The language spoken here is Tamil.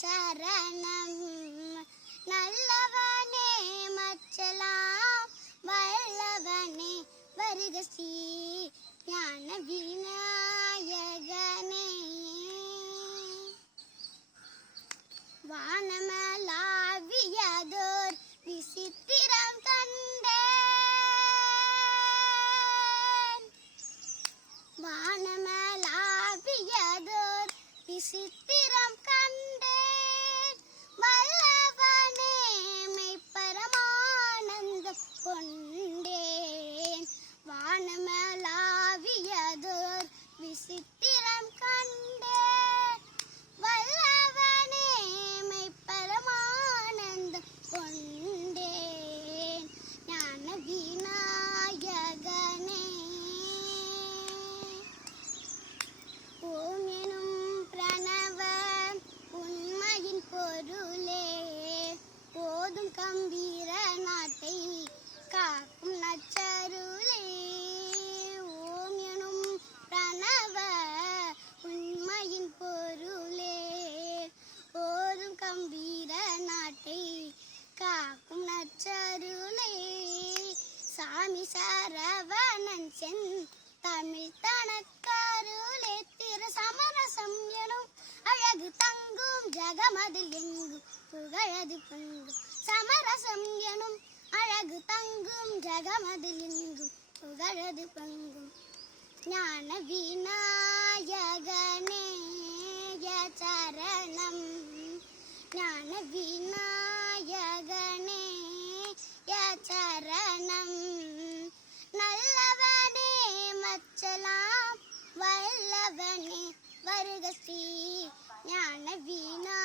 சரணம். நல்லவனே மற்றலாம் வல்லவனே வருக ஸ்ரீ ஞான விநாயகனே. வானமலாவியதோர் விசித்திரம் கண்டேன். வானமலாவியதோர் விசித்திரம் கண்டேன். வல்லவனே மெய்ப்பரமானந்தம் கொண்டேன். வானமலாவியதோர் விசித்திரம் கண்டேன். வல்லவனே மெய்ப்பரமானந்தம் கொண்டேன். ஞான விநாயகனே. ஓம் எனும் பிரணவ உண்மையின் பொருளே, போதும் கம்பீர நாட்டை காக்கும் நச்சருளே. ஓம் எனும் பிரணவ உண்மையின் பொருளே, போதும் கம்பீர நாட்டை காக்கும் நச்சருளே. சாமி சரவணன் சென் தமிழ் தனக்கருளே. திரு சமரசம் எனும் அழகு தங்கும் ஜகமதில் எங்கும் புகழது பொங்கும். சமரசம் எனும் அழகு தங்கும் ஜகமதில் எங்கும் புகழது பொங்கும். ஞான விநாயகனே சரணம். ஞான விநாயகனே சரணம். நல்லவனே மற்றலாம் வல்லவனே வருக ஸ்ரீ ஞான விநாயகனே.